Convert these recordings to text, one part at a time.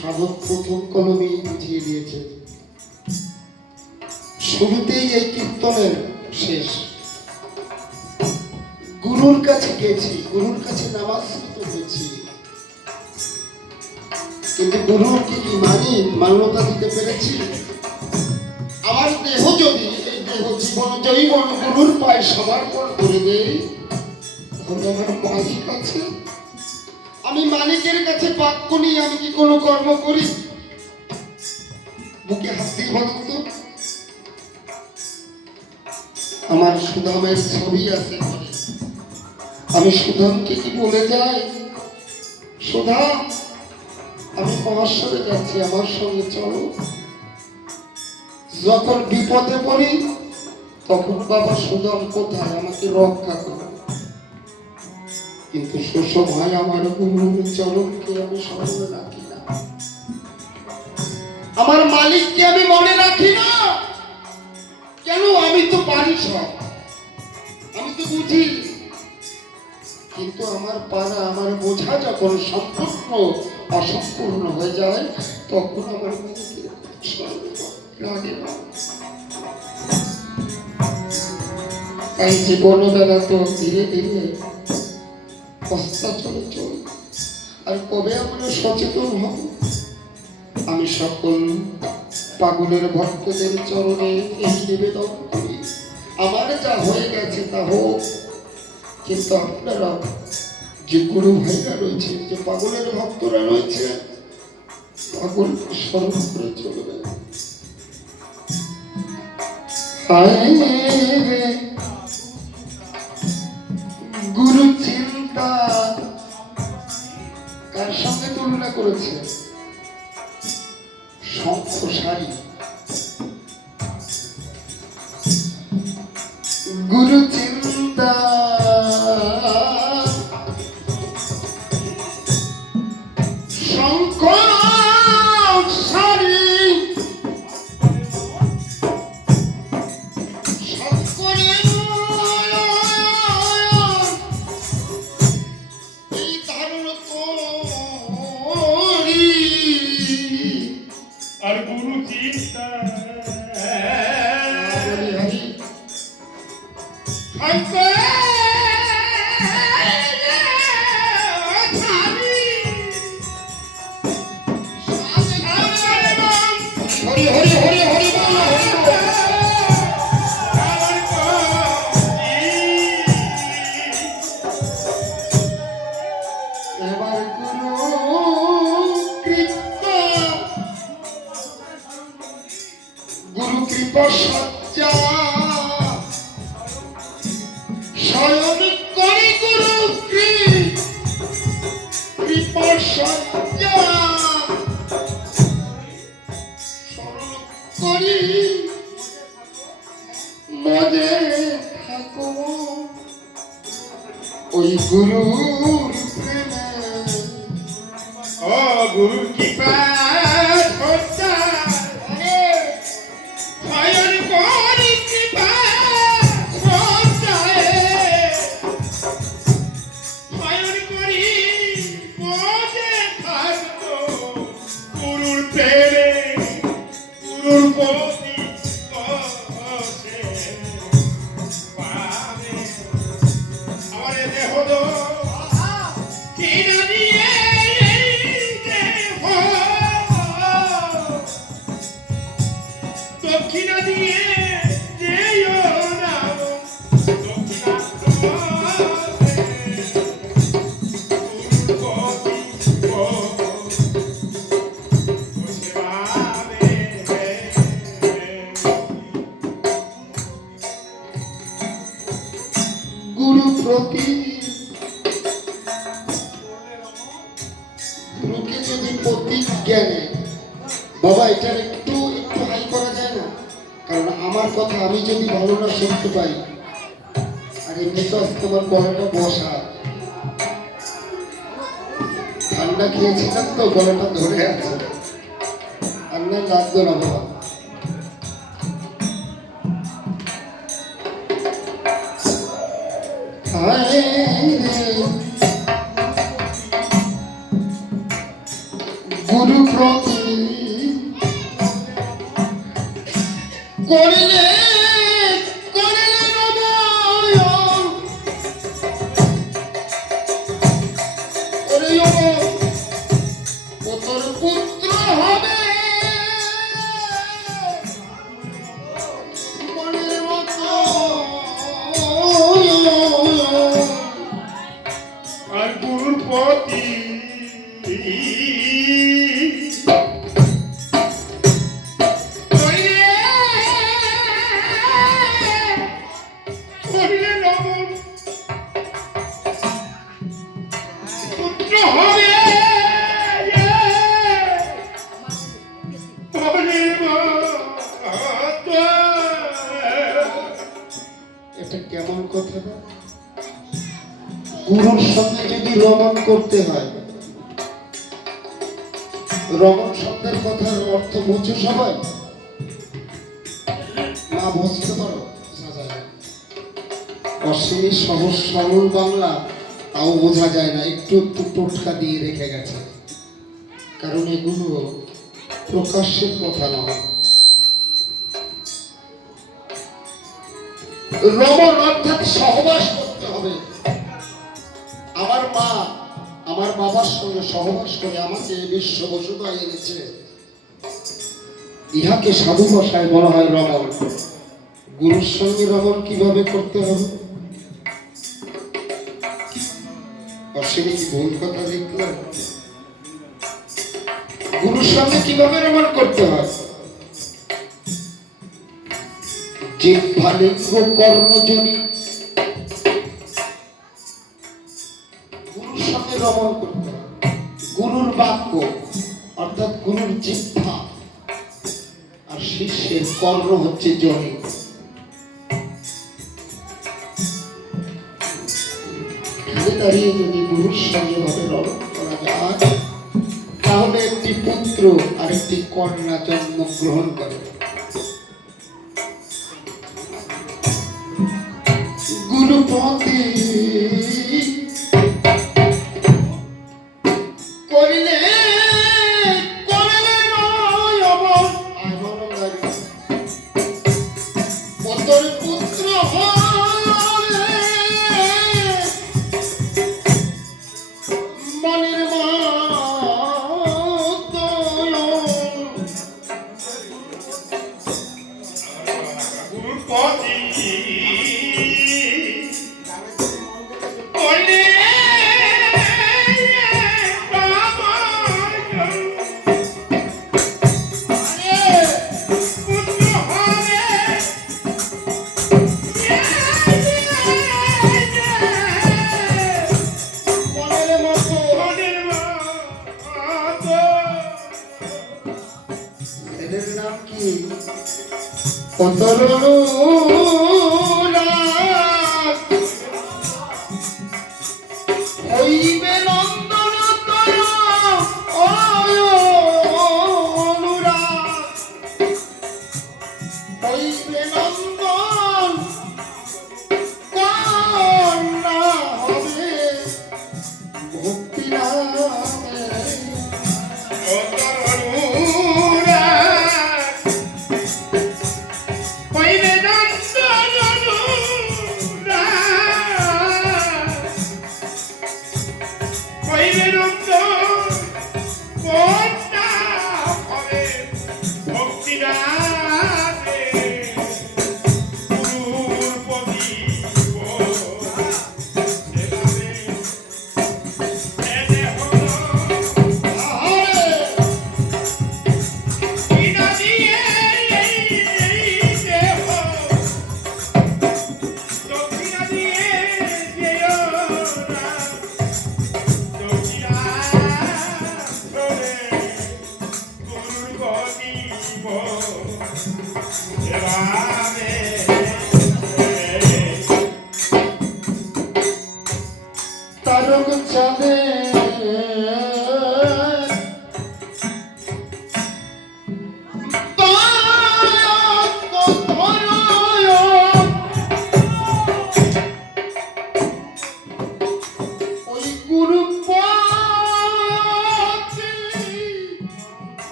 সাধক প্রথম কলমেই বুঝিয়ে দিয়েছে, শুরুতেই এই কীর্তনের শেষ। গুরুর কাছে গেছি, গুরুর কাছে নামাশ্রিত হয়েছি, কিন্তু গুরুকে কি মান্যতা দিতে পেরেছি? আমার দেহ যদি, এই দেহ জীবন জৈবন গুরুর পায়ে সমর্পণ করে দেই, তাহলে আমার মালিক আছে। আমি মালিকের কাছে বাক্য নিয়ে আমি কি কোনো কর্ম করি? বুকে হাত দিয়ে বলুন তো। আমার সুদামের ছবি আছে, আমি সুদামকে কি বলে যাই, সুদাম আমি মহাশ্বরে যাচ্ছি, আমার সঙ্গে চলো। যখন বিপদে পড়ি তখন বাবা সুদাম কোথায়, আমাকে রক্ষা করো। কিন্তু সুসময় আমার গুরুর চরণকে আমি স্মরণে রাখি না, আমার মালিককে আমি মনে রাখি না। কেন? আমি তো পারি সব, আমি তো বুঝি, কিন্তু আমার পারা, আমার বোঝা যখন সম্পূর্ণ অসম্পূর্ণ হয়ে যায়, তখন আমার মালিকের লাগে না। তাই জীবন বেলা তো ধীরে ধীরে চলে চল। আর কবে আমরা সচেতন হব? আমি সকল পাগলের ভক্তদের চরণে এই নিবেদন করি, আমার যা হয়ে গেছে তা হোক, কিন্তু আপনারা যে গুরু ভাইরা রয়েছে, যে পাগলের ভক্তরা রয়েছে, পাগল স্মরণ করে চলবে। গুরু চিন্তা কার সঙ্গে তুলনা করেছে? শঙ্খসারী। গুরু চিন্তা ওই গুরু ও গুরু কি গুরুকে যদি প্রতীক জ্ঞানে বাবা এটার একটু একটু হাই করা যায় না? কারণ আমার কথা আমি যদি ভালো না শুনতে পাই, আর এমনি তো আজকে আমার গলাটা বসা, ঠান্ডা খেয়েছিলাম তো গলাটা ধরে আছে, আর না লাগতো না বাবা। গুরু প্রতি করিলে করিলে নমঃ, ওরে ও তোর পুত্র হবে মনের মতো, আর গুরুর প্রতি করিলে নমঃ, পুত্র হবে মনের মতো। এটা কেমন কথা না? গুরুর সঙ্গে যদি রমণ করতে হয়, রমণ শব্দের কথার অর্থ বুঝছো সবাই? না বুঝতে পারো? অশ্বিনী সহজ সরল বাংলা তাও বোঝা যায় না, একটু একটু টোটকা দিয়ে রেখে গেছে, কারণ এগুলো প্রকাশ্যের কথা নয়। রমণ অর্থাৎ সহবাস করতে হবে। আমার মা আমার বাবার সঙ্গে সহবাস করে আমাকে বিশ্ব বসুধায় এনেছে, ইহাকে সাধু ভাষায় বলা হয় রমণ। গুরুর সঙ্গে রমণ কিভাবে করতে হবে? অশ্বিনী কি ভুল কথা লিখলাম? গুরুর সঙ্গে কিভাবে রমণ করতে হয়? জিহ্বালিঙ্গ কর্ণজনী, গুরুর সঙ্গে রমণ করতে হয়। গুরুর বাক্য অর্থাৎ গুরুর জিহ্বা, আর শিষ্যের কর্ণ হচ্ছে জনি। দাঁড়িয়ে যদি গুরুর সঙ্গে ভাবে রমণ করা যায়, তাহলে একটি পুত্র আর একটি কন্যা জন্মগ্রহণ করে। গুরুপতি করিলে করিলে নয় অমর, তোর পুত্র হবে মনের মতো, গুরুর প্রতি এদের নাম কি? অন্তরুরাগ হইবে নন্দন তর অনুরাগ, হইবে নন্দন কন্যা হবে ভক্তি নামে।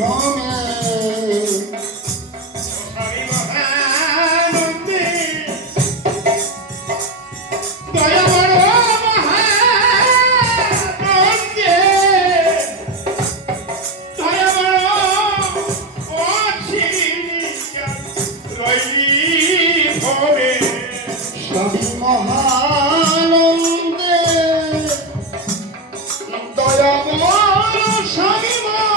ভ্রমে আমি মহানন্দে দয়া বড় মহানন্দে দয়া বড় অচিরিকা রইলি ভবে স্বামী মহানন্দে দয়াময় স্বামী মহানন্দে